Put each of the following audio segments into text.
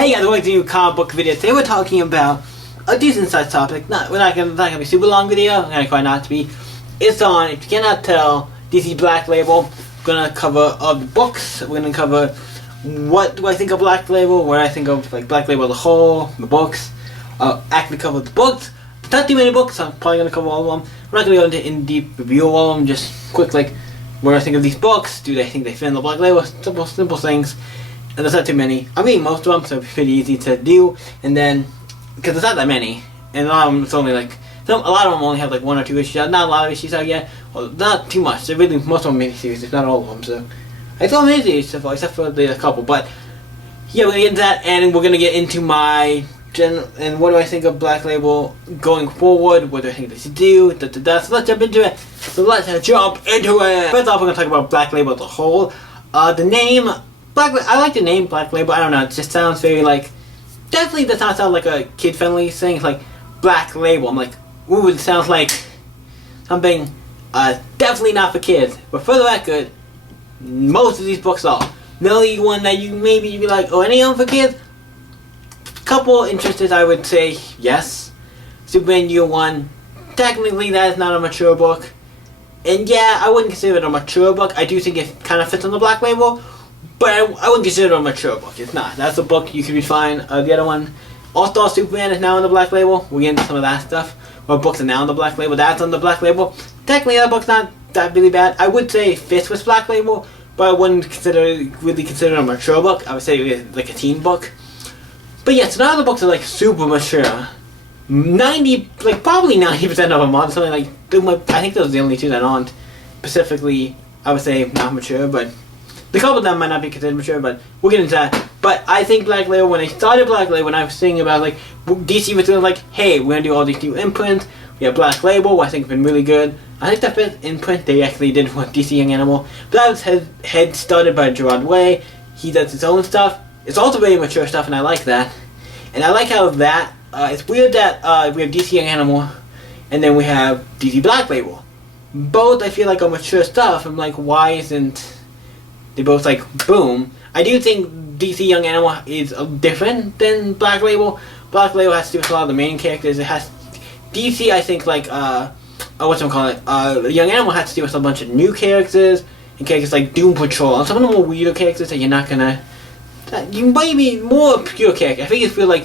Hey guys, welcome to a new comic book video. Today we're talking about a decent sized topic. We're not gonna be a super long video. I'm gonna try not to be. It's on, if you cannot tell, DC Black Label. We're gonna cover the books. We're gonna cover what do I think of Black Label, what I think of like Black Label as a whole, the books. Actually cover the books. Not too many books, so I'm probably gonna cover all of them. We're not gonna go into in-deep review of all of them, just quick like what I think of these books. Do they think they fit in the Black Label? Simple things. And there's not too many. I'm reading most of them, so it's pretty easy to do. And then, because there's not that many, and a lot of them, it's only like, a lot of them only have like 1 or 2 issues out. Not a lot of issues out yet. Well, not too much. They're really, most of them miniseries, if not all of them. So, I thought miniseries so far, except for the couple. But, yeah, we're gonna get into that, and we're gonna get into my and what do I think of Black Label going forward? What do I think they should do? So let's jump into it. First off, we're gonna talk about Black Label as a whole. The name. I like the name Black Label. I don't know. It just sounds very like. Definitely does not sound like a kid-friendly thing. It's like Black Label. I'm like, ooh, it sounds like something definitely not for kids. But for the record, most of these books are. The only one that you'd be like, oh, any of them for kids? Couple interested, I would say yes. Superman Year One. Technically, that is not a mature book. And yeah, I wouldn't consider it a mature book. I do think it kind of fits on the Black Label. But I wouldn't consider it a mature book. It's not. That's a book you can read fine. The other one, All-Star Superman, is now on the Black Label. We'll get into some of that stuff. What books are now on the Black Label? That's on the Black Label. Technically, that book's not that really bad. I would say it fits with Black Label, but I wouldn't really consider it a mature book. I would say it's like a teen book. But yeah, so now the books are like super mature. Probably 90% of them aren't. Something like, I think those are the only 2 that aren't. Specifically, I would say not mature, but the couple of them might not be considered mature, but we'll get into that. But I think Black Label, when I started Black Label, when I was thinking about like, DC was doing like, hey, we're gonna do all these new imprints. We have Black Label, I think it's been really good. I think that first imprint they actually did with DC Young Animal. But that was head started by Gerard Way. He does his own stuff. It's also very mature stuff, and I like that. And I like how that, it's weird that we have DC Young Animal, and then we have DC Black Label. Both, I feel like, are mature stuff. I'm like, why isn't they both like, boom. I do think DC Young Animal is different than Black Label. Black Label has to do with a lot of the main characters. It has, DC, I think, like, Young Animal has to do with a bunch of new characters, and characters like Doom Patrol, and some of the more weirder characters that you're not gonna, you might be more pure characters. I think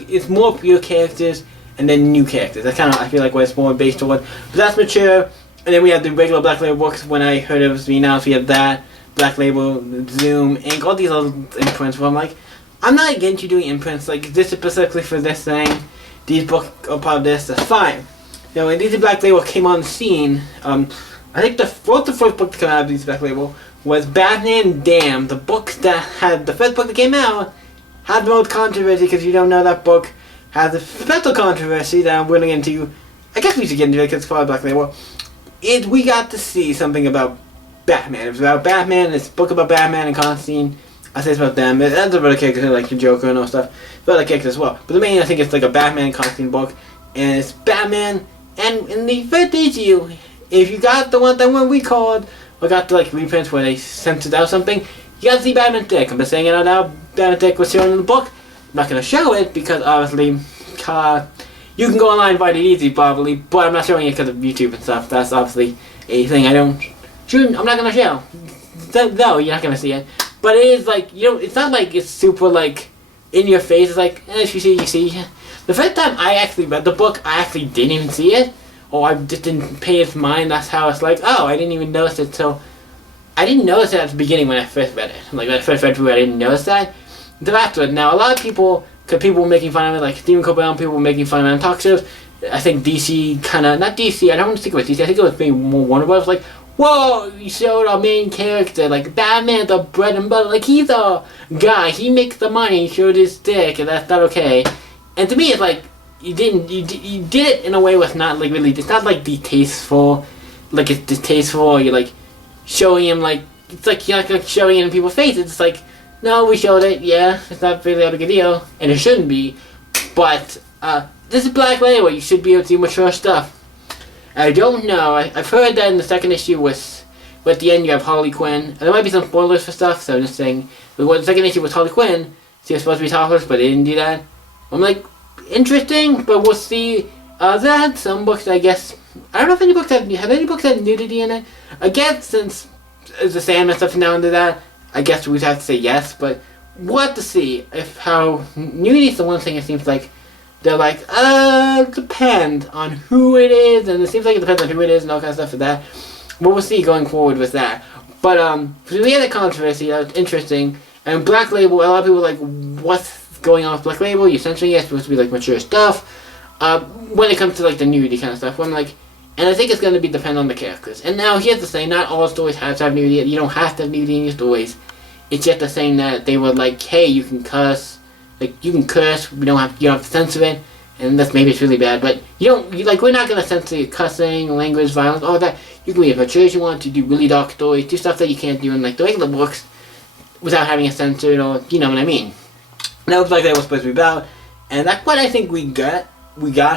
it's more pure characters, and then new characters. That's kind of, I feel like, what it's more based on. But that's mature. And then we have the regular Black Label books. When I heard it was being announced, we have that. Black Label, Zoom, Ink, all these other imprints where I'm like, I'm not against you doing imprints, like this is specifically for this thing, these books are part of this, that's fine. You know, when DC Black Label came on the scene, I think the first book to come out of DC Black Label was Batman Damned. The book that had, the first book that came out, had the most controversy, because you don't know that book has a special controversy that I'm willing into. I guess we should get into it because it's part of Black Label. We got to see something about Batman. It was about Batman. It's a book about Batman and Constantine. I say it's about them. It ends up about a character like the Joker and all stuff. It's about a character as well. But the main, I think it's like a Batman and Constantine book. And it's Batman. And in the first issue, if you got the one we called, or got the like reprints where they censored out something, you got to see Batman's dick. I'm just saying it out now. Batman's dick was shown in the book. I'm not going to show it because obviously, you can go online and find it easy probably. But I'm not showing it because of YouTube and stuff. That's obviously a thing I don't. I'm not gonna show. No, you're not gonna see it. But it is like, it's not like it's super like in your face. It's like, if you see, you see. The first time I actually read the book, I actually didn't even see it. Or I just didn't pay its mind. That's how it's like, oh, I didn't even notice it till. I didn't notice it at the beginning when I first read it. Like when I first read through it, I didn't notice that. Until afterwards. Now, a lot of people, because people were making fun of it, like Stephen Colbert, people were making fun of it on talk shows. I think DC not DC, I don't want to think it was DC, I think it was maybe more Warner Bros. Like, whoa, you showed our main character, like Batman, the bread and butter, like he's a guy, he makes the money, he showed his dick, and that's not okay. And to me, it's like, you did it in a way that's not like really, it's not like distasteful, like it's distasteful, you're like showing him like, it's like you're like showing it in people's faces, it's like, no, we showed it, yeah, it's not really a big deal, and it shouldn't be, but, this is Black Label, you should be able to do mature stuff. I don't know. I've heard that in the second issue with at the end you have Harley Quinn. And there might be some spoilers for stuff, so I'm just saying. But the second issue was Harley Quinn, She was supposed to be topless, but they didn't do that. I'm like, interesting, but we'll see. That some books, I guess. I don't know if any books have any books have nudity in it. I guess since the Sandman stuff now into that, I guess we'd have to say yes. But we'll have to see if how nudity is the one thing it seems like they're like, depend on who it is, and it seems like it depends on who it is and all kind of stuff for that. But we'll see going forward with that. But so we had a controversy that was interesting, and Black Label. A lot of people were like, what's going on with Black Label? You essentially it's supposed to be like mature stuff. When it comes to like the nudity kind of stuff, I'm like, and I think it's going to be depend on the characters. And now here's the thing: not all stories have to have nudity. You don't have to have nudity in your stories. It's just the thing that they were like, hey, you can cuss, like you can curse. You don't have to censor it, and that's maybe it's really bad, but we're not going to censor cussing, language, violence, all that. You can be as mature as you want to, do really dark stories, do stuff that you can't do in like the regular books without having it censored, or you know what I mean. And that was like that was supposed to be about, and that's what I think we got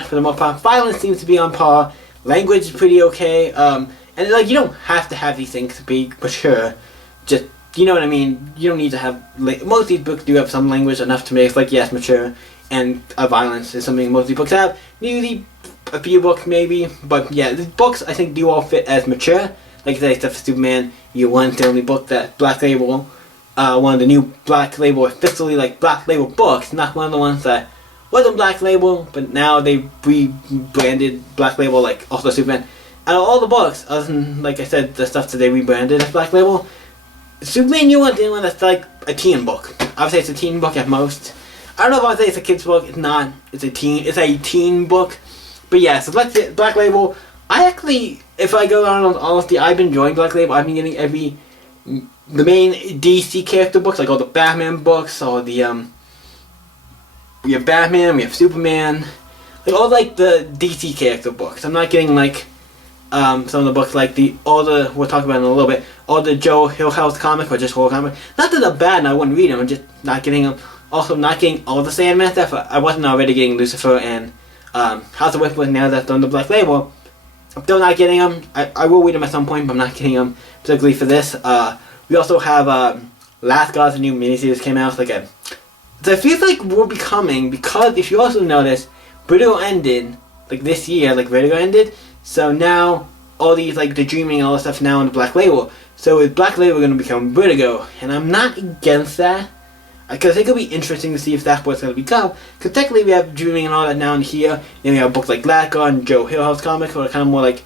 for the most part. Violence seems to be on par. Language is pretty okay. And like you don't have to have these things to be mature. Just you know what I mean. You don't need to have most of these books do have some language enough to make like yes mature, and violence is something most of these books have. Usually a few books maybe, but yeah, the books I think do all fit as mature. Like I said, except for Superman, you want the only book that Black Label, one of the new Black Label officially like Black Label books, not one of the ones that wasn't Black Label, but now they rebranded Black Label like also Superman. Out of all the books, other than like I said, the stuff that they rebranded as Black Label, Superman you want the one that's like a teen book. I would say it's a teen book at most. I don't know if I would say it's a kid's book. It's not. It's a teen book. But yeah, so let's say Black Label. I actually, if I go on honesty, I've been enjoying Black Label. I've been getting the main DC character books, like all the Batman books, all the we have Batman, we have Superman, like all like the DC character books. I'm not getting like some of the books like we'll talk about in a little bit, all the Joe Hillhouse comic or just horror comic. Not that they're bad and I wouldn't read them, I'm just not getting them. Also not getting all the Sandman stuff. I wasn't already getting Lucifer and House of Whispers now that's on the Black Label. I'm still not getting them. I will read them at some point, but I'm not getting them particularly for this. We also have Last Gods, a new miniseries came out. So it feels like we're becoming, because if you also notice, Vertigo ended, like this year, like Vertigo ended, so now all these, like the Dreaming and all this stuff now on the Black Label. So is Black Label going to become Vertigo? And I'm not against that, because I think it'll be interesting to see if that's what it's going to become, because technically we have Dreaming and all that now in here, and we have books like Last God and Joe Hillhouse comics, or kind of more like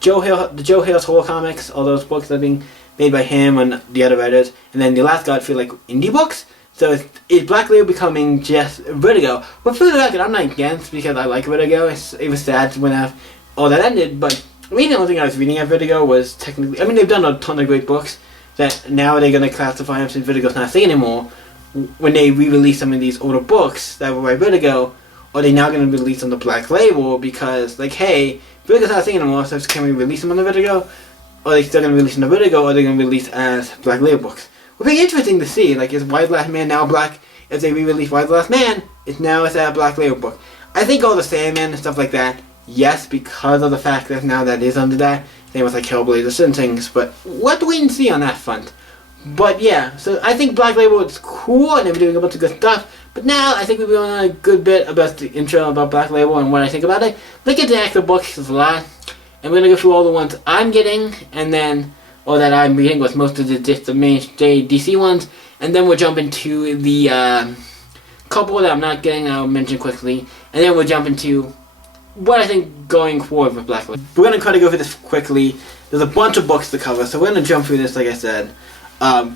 the Joe Hillhouse horror comics, all those books that are being made by him and the other writers, and then the Last God feel like indie books. So is Black Label becoming just Vertigo? But for the record, I'm not against, because I like Vertigo. It was sad when all that ended, but I mean the only thing I was reading at Vertigo was technically, I mean they've done a ton of great books that now they're going to classify them since Vertigo's not a thing anymore. When they re-release some of these older books that were by Vertigo, are they now going to release on the Black Label because like, hey, Vertigo's not a thing anymore, so can we release them on the Vertigo? Or are they still going to release on the Vertigo, or are they going to release as Black Label books? Will be interesting to see. Like, is Why the Last Man now black? If they re-release Why the Last Man, it's a Black Label book. I think all the Sandman and stuff like that, yes, because of the fact that now that is under that. Same with like Hellblazer, certain things, but we'll have to wait and see on that front. But yeah, so I think Black Label is cool and they're doing a bunch of good stuff. But now I think we've been on a good bit about the intro about Black Label and what I think about it. Look at the actual books, there's a lot. And we're gonna go through all the ones I'm getting, and then or that I'm reading with most of just the mainstay DC ones, and then we'll jump into the couple that I'm not getting, I'll mention quickly, and then we'll jump into what I think going forward with Black Label. We're going to try to go through this quickly. There's a bunch of books to cover, so we're going to jump through this like I said.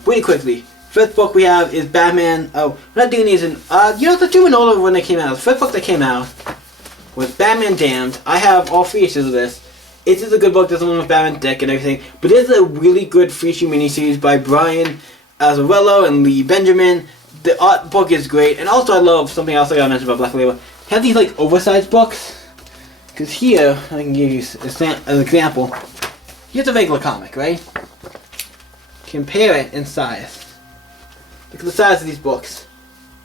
Really quickly. First book we have is Batman. Oh, we're not doing these in, let's do an order when they came out. The first book that came out was Batman Damned. I have all 3 issues of this. It is a good book. There's one with Batman deck and everything. But this is a really good 3-issue miniseries by Brian Azzarello and Lee Benjamin. The art book is great. And also I love something else I gotta mention about Black Label. They have these like oversized books. Because here, I can give you an example. Here's a regular comic, right? Compare it in size. Look at the size of these books.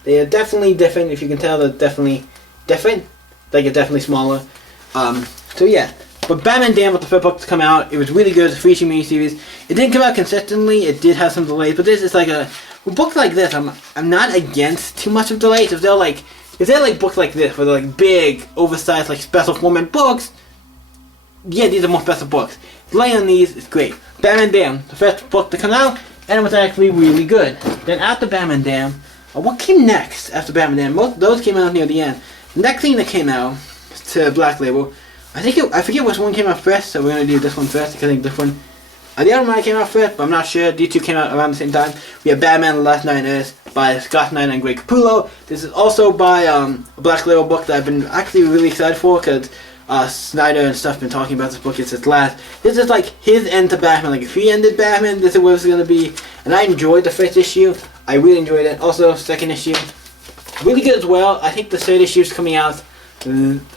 They are definitely different. If you can tell, they're definitely different. Like, they're definitely smaller. So yeah. But Batman Damned was the first book to come out. It was really good. It's a 3-issue miniseries. It didn't come out consistently. It did have some delays. But this is like a with books like this, I'm not against too much of delays. If they're like books like this, where they're like big, oversized, like special format books, yeah, these are more special books. Delay on these is great. Batman Damned, the first book to come out, and it was actually really good. Then after Batman Damned, what came next after Batman Damned? Most those came out near the end. The next thing that came out to Black Label, I forget which one came out first, so we're gonna do this one first because I think this one. The other one came out first, but I'm not sure. These two came out around the same time. We have Batman: The Last Night on Earth by Scott Snyder and Greg Capullo. This is also by a Black Label book that I've been actually really excited for because Snyder and stuff been talking about this book. It's his last. This is like his end to Batman. Like if he ended Batman, this is what it's gonna be. And I enjoyed the first issue. I really enjoyed it. Also, second issue, really good as well. I think the third issue is coming out.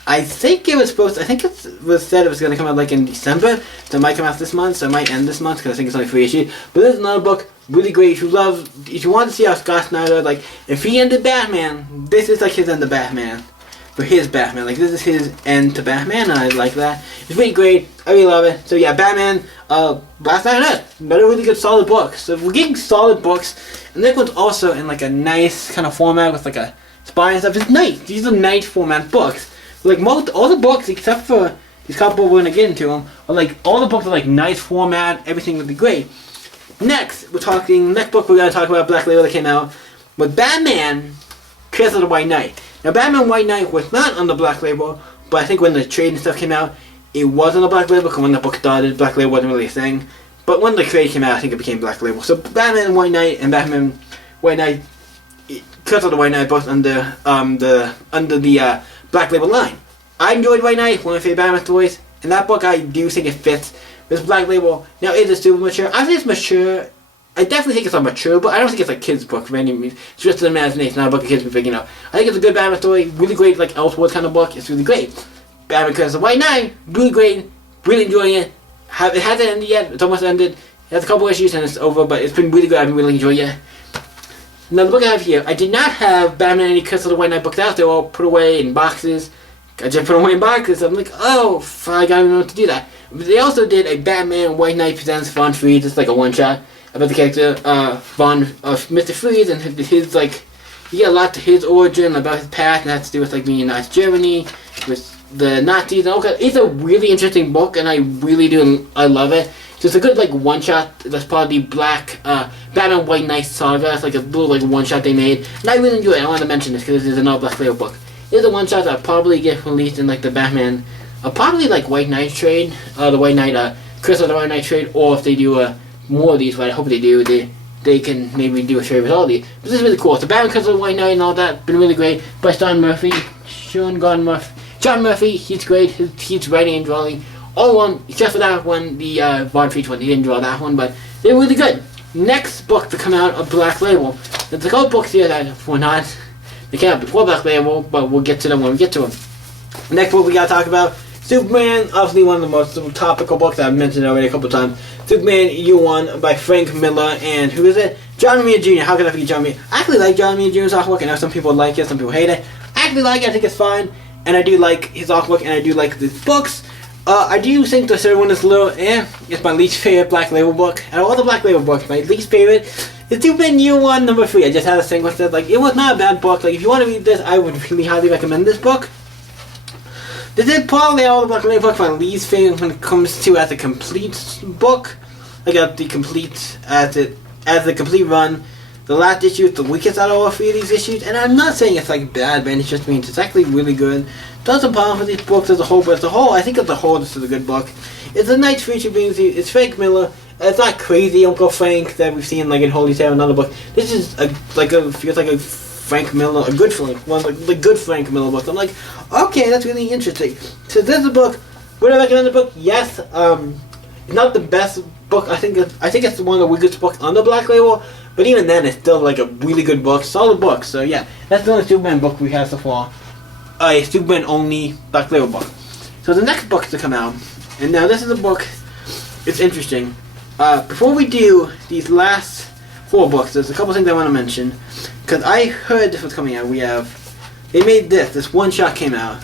I think it was supposed. I think it was said it was going to come out like in December. So it might come out this month. So it might end this month because I think it's only 3 issues. But this is another book, really great. If you want to see how Scott Snyder, like if he ended Batman, this is like his end to Batman. For his Batman, like this is his end to Batman, and I like that. It's really great. I really love it. So yeah, Batman, Last Night on Earth, another really good solid book. So if we're getting solid books, and this one's also in like a nice kind of format with like a spine and stuff. It's nice. These are nice format books. Like all the books except for these couple we're gonna get into them are like all the books are like nice format. Everything would be great. Next book we're gonna talk about Black Label that came out with Batman, Curse of the White Knight. Now Batman White Knight was not on the Black Label, but I think when the trade and stuff came out, it was on the Black Label because when the book started, Black Label wasn't really a thing. But when the trade came out, I think it became Black Label. So Batman White Knight and Batman White Knight, Curse of the White Knight, both under the Black Label line. I enjoyed White Knight, one of my favorite Batman stories, and that book I do think it fits with Black Label. Now is it super mature? I think it's mature. I definitely think it's a mature book. I don't think it's a kid's book by any means. It's just an imagination, not a book of kids be picking up. I think it's a good Batman story, really great, like Elseworlds kind of book. It's really great. Batman Curse of the White Knight, really great, really enjoying it. It hasn't ended yet. It's almost ended. It has a couple issues and it's over, but it's been really good. I've been really enjoying it. Now the book I have here, I did not have Batman any Curse of the White Knight books out. They were all put away in boxes. I just put them away in boxes. I'm like, oh, I gotta know what to do that. But they also did a Batman White Knight Presents Von Freeze. It's like a one-shot about the character Mr. Freeze and his like, you get a lot to his origin about his past, and it has to do with like being in Nazi Germany with the Nazis. And okay, it's a really interesting book, and I love it. So it's a good like one shot. That's part of the Black Batman White Knight saga. It's like a little like one shot they made, and I really enjoy it. I want to mention this because this is another Black Label book. It's a one shot that probably get released in like the Batman, probably like White Knight trade, the White Knight Curse of the White Knight trade, or if they do more of these, but I hope they do. They can maybe do a trade with all of these. But this is really cool. So Batman Curse of the White Knight and all that been really great by John Murphy. John Murphy, he's great. He's writing and drawing. All one, except for that one, the Von Freeze one. He didn't draw that one, but they're really good. Next book to come out of Black Label. There's a couple books here that were not. They came out before Black Label, but we'll get to them when we get to them. Next book we gotta talk about Superman, obviously one of the most topical books I've mentioned already a couple times. Superman Year One by Frank Miller and who is it? John Romita Jr. How can I forget John Romita? I actually like John Romita Jr.'s artwork. I know some people like it, some people hate it. I actually like it. I think it's fine, and I do like his artwork, and I do like the books. I do think the third one is a little It's my least favorite Black Label book. Out of all the Black Label books, my least favorite is Superman Year One number 3. I just had a thing with it. Like it was not a bad book. Like if you want to read this, I would really highly recommend this book. This is probably all the Black Label books my least favorite when it comes to as a complete book. Like as the complete run. The last issue is the weakest out of all 3 of these issues, and I'm not saying it's like bad, but it just means it's actually really good. There's some problems with these books as a whole, but as a whole, I think as a whole, this is a good book. It's a nice feature being it's Frank Miller. It's not crazy Uncle Frank that we've seen like in Holy Tale, another book. This is feels like a Frank Miller, a good Frank, one like the good Frank Miller book. I'm like, okay, that's really interesting. So this is a book. Would I recommend the book? Yes. It's not the best book. I think it's one of the weakest books on the Black Label. But even then, it's still like a really good book, solid book. So yeah, that's the only Superman book we have so far. A Superman only Black Label book. So the next book to come out, and now this is a book. It's interesting. Before we do these last 4 books, there's a couple things I want to mention because I heard this was coming out. They made this one shot came out.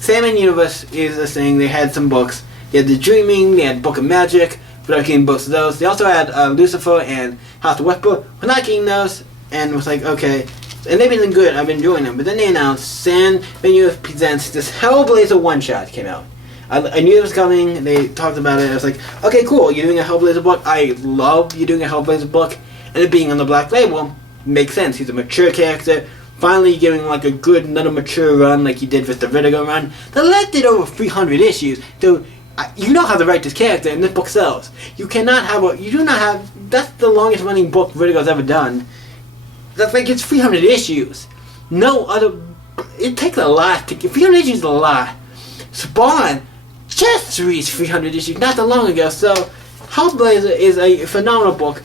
Sandman Universe is a thing. They had some books. They had The Dreaming. They had Book of Magic. without getting both of those. They also had Lucifer and House of Westbrook. We're not getting those, and it was like, okay. And they've been good, I've been enjoying them. But then they announced San Benio presents this Hellblazer one-shot came out. I knew it was coming, they talked about it, I was like, okay, cool, you're doing a Hellblazer book. I love you doing a Hellblazer book, and it being on the Black Label makes sense. He's a mature character, finally giving like a good, another mature run like he did with the Vertigo run. The Let did over 300 issues, so you know how to write this character, and this book sells. You cannot have a, you do not have, that's the longest running book Vertigo's ever done. That's like, it's 300 issues. No other, it takes a lot to get, 300 issues is a lot. Spawn just reached 300 issues not that long ago, so Hellblazer is a phenomenal book.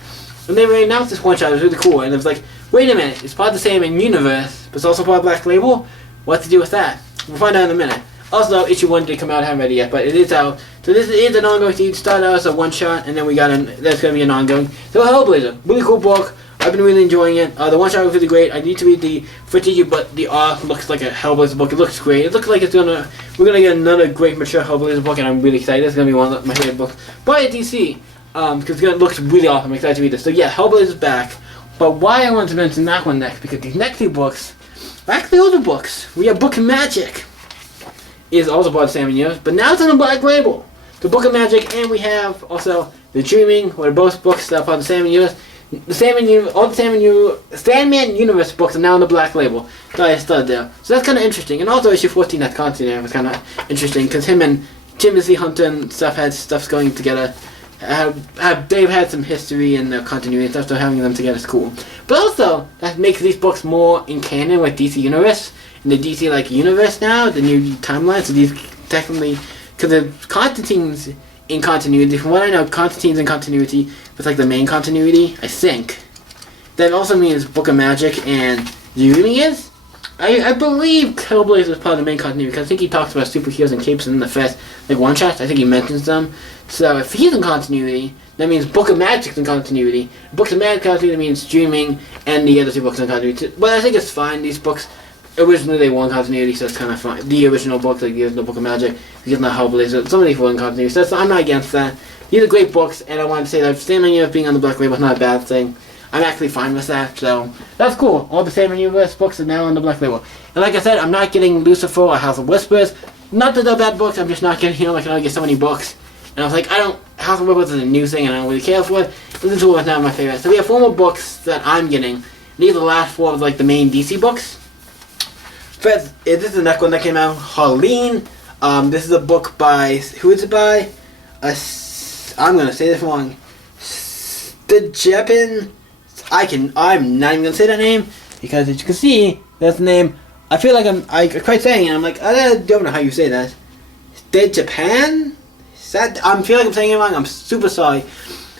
And they announced this one shot, it was really cool, and it was like, wait a minute, it's part of the same universe, but it's also part of Black Label? What to do with that? We'll find out in a minute. Also, issue 1 did come out, I haven't read it yet, but it is out. So this is an ongoing thing. It started out as a one shot, and then we got there's going to be an ongoing. So Hellblazer, really cool book. I've been really enjoying it. The one shot was really great. I need to read the footage, but the art looks like a Hellblazer book. It looks great. It looks like we're gonna get another great mature Hellblazer book, and I'm really excited. It's gonna be one of my favorite books by DC, because it looks really awesome. I'm excited to read this. So yeah, Hellblazer's back. But why I wanted to mention that one next, because these next two books are actually older books. We have Book of Magic is also part of Sam and Yours, but now it's on the Black Label. The Book of Magic, and we have also The Dreaming, where both books that are part of Sam and Yours. All the Sandman Universe books are now on the Black Label. So I started there. So that's kind of interesting. And also issue 14 that's continuing was kind of interesting, because him and Timothy Hunter and stuff had stuff's going together. They've had some history and continuity and stuff, so having them together is cool. But also, that makes these books more in canon with DC Universe, and the DC like universe now, the new timeline. So these technically, because the Constantine's in continuity. From what I know, Constantine's in continuity with like the main continuity, I think. That also means Book of Magic and Dreaming is. I believe Hellblazer is part of the main continuity, because I think he talks about superheroes and capes in the first like one shot. I think he mentions them. So if he's in continuity, that means Book of Magic's in continuity. Books of Magic continuity means Dreaming and the other two books in continuity. But I think it's fine. These books, originally they were in continuity, so it's kind of fine. The original book, like the original Book of Magic, because not Hellblazer. Some of these were in continuity, so I'm not against that. These are great books, and I wanted to say that Sandman Universe being on the Black Label is not a bad thing. I'm actually fine with that, so that's cool. All the Sandman Universe books are now on the Black Label. And like I said, I'm not getting Lucifer or House of Whispers. Not that they're bad books, I'm just not getting, I can only get so many books. And I was like, House of Whispers is a new thing and I don't really care for it. But this was not my favorite. So we have 4 more books that I'm getting. These are the last 4 of like the main DC books. First, this is the next one that came out, Harleen. This is a book by, who is it by? I'm gonna say this wrong. Stjepan. I'm not even gonna say that name, because as you can see, that's the name. I feel like I quite saying it, I'm like, I don't know how you say that. Stjepan? I feel like I'm saying it wrong, I'm super sorry.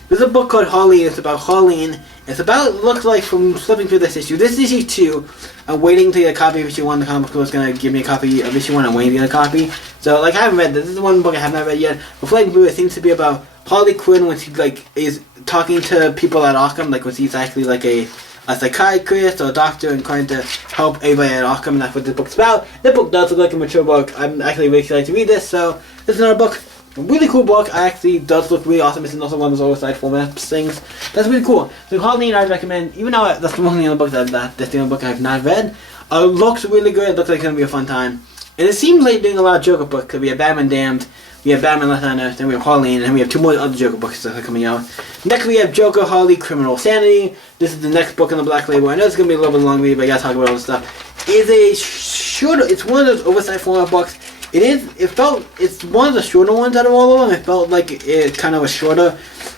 There's a book called Harleen, it's about Harleen. It's about, it looks like from flipping through this issue. This is issue 2. I'm waiting to get a copy of issue 1. The comic book is going to give me a copy of issue 1. I'm waiting to get a copy. So, like, I haven't read this. This is one book I have not read yet. But flipping through it seems to be about Harley Quinn when she, like, is talking to people at Arkham. Like, when she's actually, like, a psychiatrist or a doctor and trying to help everybody at Arkham. And that's what this book's about. This book does look like a mature book. I'm actually really excited to read this. So, this is another book. A really cool book. Actually does look really awesome. It's also one of those oversized format things. That's really cool. So Harleen, I'd recommend, even though that's the only other book that's the only book I've not read. Looks really good. It looks like it's gonna be a fun time. And it seems like doing a lot of Joker books, because we have Batman Damned, we have Batman Left on Earth, then we have Harleen, and then we have 2 more other Joker books that are coming out. Next we have Joker, Harley, Criminal Sanity. This is the next book on the Black Label. I know it's gonna be a little bit long read, but I gotta talk about all this stuff. It's one of those oversized format books. It's one of the shorter ones out of all of them. It felt like it kind of was shorter,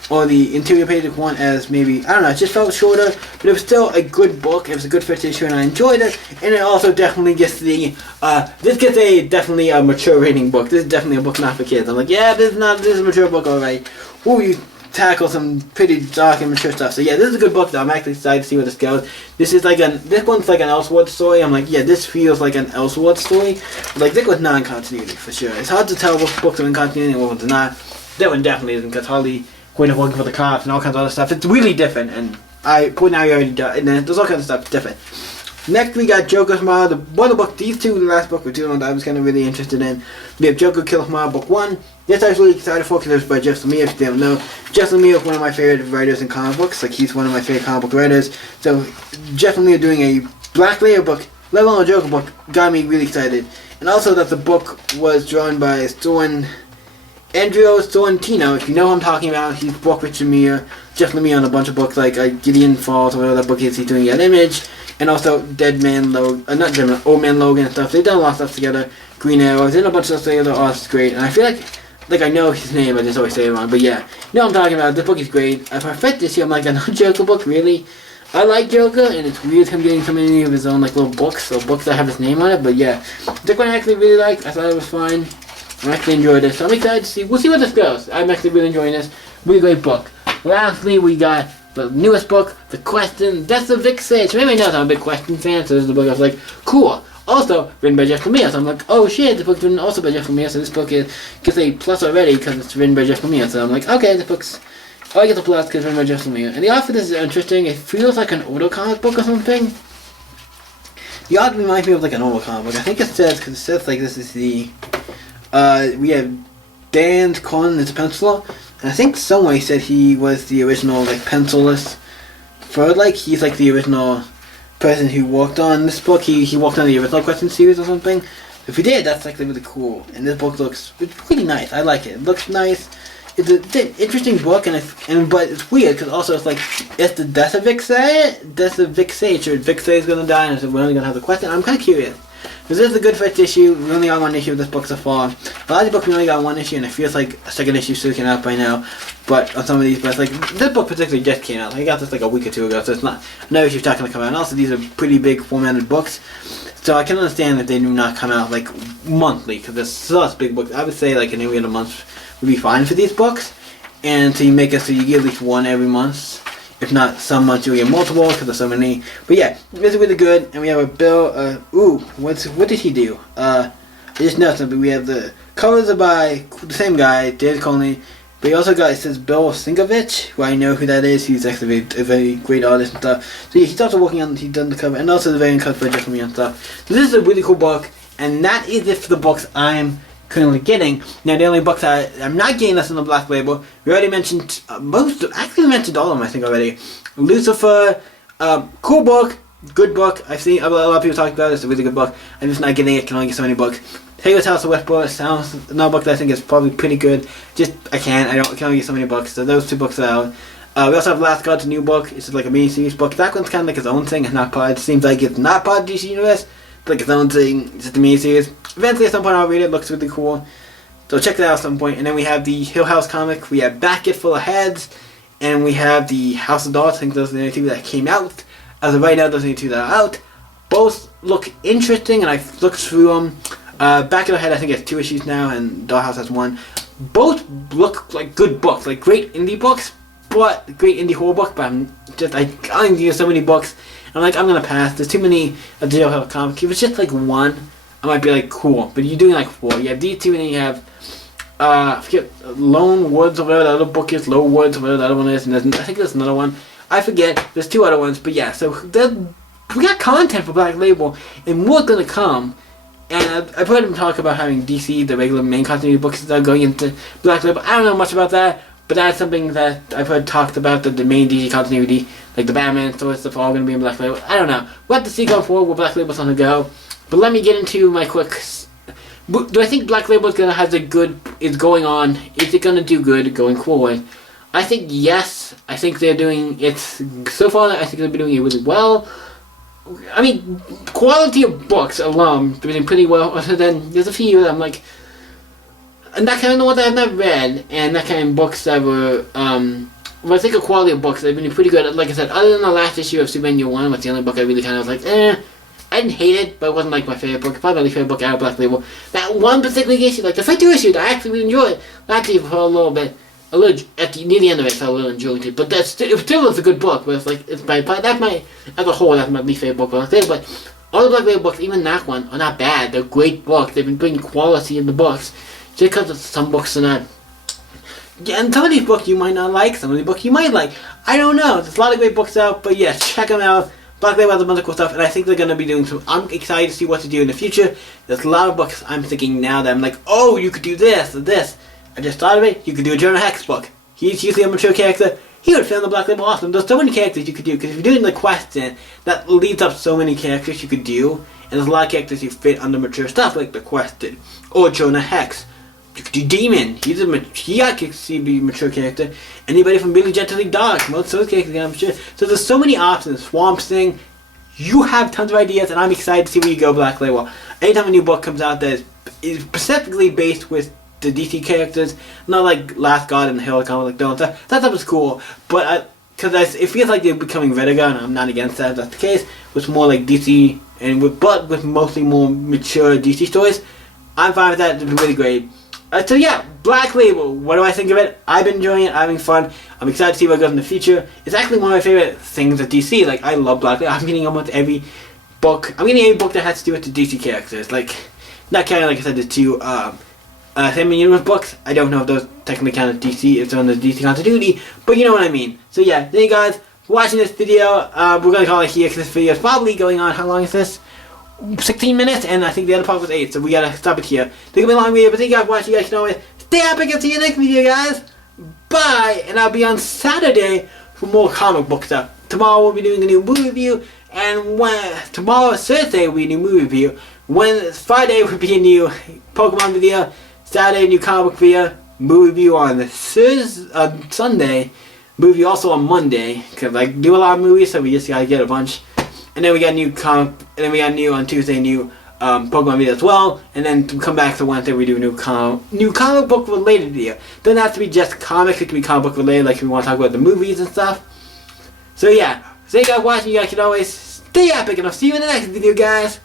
or the interior page of one as maybe, I don't know, it just felt shorter, but it was still a good book. It was a good first issue and I enjoyed it, and it also definitely gets definitely a mature rating book. This is definitely a book not for kids. I'm like, yeah, this is a mature book, alright. Ooh, you tackle some pretty dark and mature stuff. So yeah, this is a good book though. I'm actually excited to see where this goes. This one's like an Elseworld story. I'm like, yeah, this feels like an Elseworld story. Like, this was not in continuity for sure. It's hard to tell what books are in continuity and what ones are not. That one definitely isn't, because Harley Quinn is working for the cops and all kinds of other stuff. It's really different, and I point out you already done, and there's all kinds of stuff different. Next we got Joker Smile, the book. These two, the last book, were two ones I was kind of really interested in. We have Joker Kill Smile book 1. This I was really excited for because it was by Jeff Lemire. If you don't know, Jeff Lemire is one of my favorite writers in comic books. Like, he's one of my favorite comic book writers. So Jeff Lemire doing a Black Label book, let alone a Joker book, got me really excited. And also that the book was drawn by Andrea Sorrentino. If you know who I'm talking about, he's worked with Jeff Lemire on a bunch of books like Gideon Falls or whatever that book is he's doing at Image. And also Old Man Logan and stuff. They've done a lot of stuff together. Green Arrow, they've done a bunch of stuff together. Oh, it's great. And I feel like I know his name, I just always say it wrong. But yeah, you know what I'm talking about. This book is great. If I read this year, I'm like, another Joker book, really? I like Joker, and it's weird him getting so many of his own like little books, or books that have his name on it. But yeah, this one I actually really liked. I thought it was fine. I actually enjoyed it, so I'm excited to see. We'll see where this goes. I'm actually really enjoying this. Really great book. Lastly, we got the newest book, The Question, Death of Vic Sage. Maybe knows I'm a big Question fan, so this is the book I was like, cool. Also, written by Jeff Lemire, so I'm like, oh shit, the book's written also by Jeff Lemire, so this book gets a plus already because it's written by Jeff Lemire, so I'm like, okay, this book's, I get the plus because it's written by Jeff Lemire. And the art for this is interesting. It feels like an older comic book or something. The art reminds me of like an older comic book. I think it says like this is the, we have Dan Cohen as a penciler, and I think somewhere he said he was the original like pencilist for like, he's like the original person who worked on this book. He worked on the original Question series or something. If he did, that's like really cool. And this book looks really nice. I like it. It looks nice. It's an interesting book, but it's weird because also it's like, it's the death of Vic Sage, or Vic Sage is gonna die, and we're only gonna have the Question. I'm kind of curious. Because this is a good first issue. We only got one issue of this book so far. A lot of the books we only got one issue, and it feels like a second issue still came out by now. But on some of these, but it's like, this book particularly just came out. I got this like a week or two ago, so it's not no issue's not gonna come out. And also, these are pretty big formatted books, so I can understand that they do not come out like monthly, because there's such big books. I would say like an every other month would be fine for these books, and so you make it so you get at least one every month. If not, some months you'll get multiple because there's so many. But yeah, this is really good. And we have a Bill. What did he do? I just noticed something. We have the covers are by the same guy, David Conley. But he also got, it says Bill Sinkovich, who I know who that is. He's actually a very great artist and stuff. So yeah, he's also working on, he's done the cover, and also the variant cover by Jeff Lemire and stuff. So this is a really cool book, and that is it for the books I'm currently getting. Now the only books I'm not getting that's on the Black Label, we already mentioned we mentioned all of them I think already. Lucifer, cool book, good book. I've seen a lot of people talk about it. It's a really good book. I'm just not getting it. Can only get so many books. Taylor's House of Westboro sounds another book that I think is probably pretty good. Just I can only get so many books. So those two books are out. We also have Last God's a new book. It's just like a mini series book. That one's kind of like its own thing. It's not part. It seems like it's not part of DC Universe. It's like its own thing. It's just a mini series. Eventually, at some point, I'll read it. It looks really cool. So check that out at some point. And then we have the Hill House comic. We have Basket Full of Heads. And we have the House of Dolls. I think those are the only two that came out. As of right now, those are the two that are out. Both look interesting, and I've looked through them. Back of the Head, I think, has 2 issues now, and Dollhouse has 1. Both look like good books, like great indie books, but great indie horror book. But I can't use so many books. I'm like, I'm gonna pass. There's too many of the Hill House comics. If it's just like one, I might be like, cool. But you're doing like 4. You have these 2, and then you have I forget, Lone Woods or whatever the other book is, Low Woods or whatever the other one is, and I think there's another one. I forget. There's 2 other ones, but yeah. So we got content for Black Label, and more gonna come. And I've heard him talk about having DC, the regular main continuity books, that are going into Black Label. I don't know much about that, but that's something that I've heard talked about, that the main DC continuity, like the Batman stories, stuff, all going to be in Black Label. I don't know. We'll have to see going forward where Black Label's going to go. But let me get into my quick... Do I think Black Label is going on? Is it going to do good going forward? I think yes. I think they're doing it... So far, I think they've been doing it really well. I mean, quality of books alone, they're doing pretty well. Other than, there's a few that I'm like... And that kind of ones that I've not read, and that kind of books that were... When I think of quality of books, they've been pretty good. Like I said, other than the last issue of Superman Year One, which the only book I really kind of was like, I didn't hate it, but it wasn't like my favorite book. Probably my favorite book out of Black Label. That one particular issue, like the first 2 issues, I actually really enjoyed it. Actually, for a little bit, near the end of it, I felt a little enjoyed it. But it still was a good book. But it's like, as a whole, that's my least favorite book. But all the Black Label books, even that one, are not bad. They're great books. They've been bringing quality in the books. Just because some books are not. Yeah, and some of these books you might not like, some of the books you might like. I don't know. There's a lot of great books out, but yeah, check them out. Black Label has a bunch of cool stuff, and I think they're going to be doing some. I'm excited to see what to do in the future. There's a lot of books I'm thinking now that I'm like, oh, you could do this or this. I just thought of it. You could do a Jonah Hex book. He's usually a mature character. He would fit in the Black Label awesome. There's so many characters you could do, because if you're doing the quest, that leads up so many characters you could do, and there's a lot of characters you fit under mature stuff, like the quest did, or Jonah Hex. You could do Demon. I could see be a mature character. Anybody from Really Gently Dark. Most of those characters I'm sure. So there's so many options. Swamp Thing. You have tons of ideas, and I'm excited to see where you go, Black Label. Anytime a new book comes out that is specifically based with the DC characters, not like Last God and Hell Comic Dawn stuff. That stuff is cool, but because it feels like they're becoming Vertigo, and I'm not against that if that's the case. With more like DC and with mostly more mature DC stories, I'm fine with that. It's been really great. So yeah, Black Label. What do I think of it? I've been enjoying it. I'm having fun. I'm excited to see what goes in the future. It's actually one of my favorite things at DC. Like, I love Black Label. I'm getting almost every book. I'm getting every book that has to do with the DC characters. Like, not counting, like I said, the two Same Universe books. I don't know if those technically count as DC, if they're on the DC continuity, but you know what I mean. So yeah, thank you guys for watching this video. We're going to call it here, because this video is probably going on, how long is this? 16 minutes, and I think the other part was 8, so we gotta stop it here. It's gonna be a long video, but thank you guys for watching. You guys can always stay epic and see you next video, guys. Bye! And I'll be on Saturday for more comic book stuff. Tomorrow we'll be doing a new movie review, and tomorrow, Thursday, will be a new movie review. Friday will be a new Pokemon video. Saturday, new comic book video. Movie review on Sunday. Movie review also on Monday, because I do a lot of movies, so we just gotta get a bunch. And then we got new on Tuesday, new Pokemon video as well. And then to come back to Wednesday, we do a new comic book related video. Doesn't have to be just comics, it can be comic book related, like if we want to talk about the movies and stuff. So yeah, thank you guys for watching. You guys can always stay epic, and I'll see you in the next video, guys.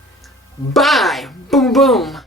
Bye! Boom boom!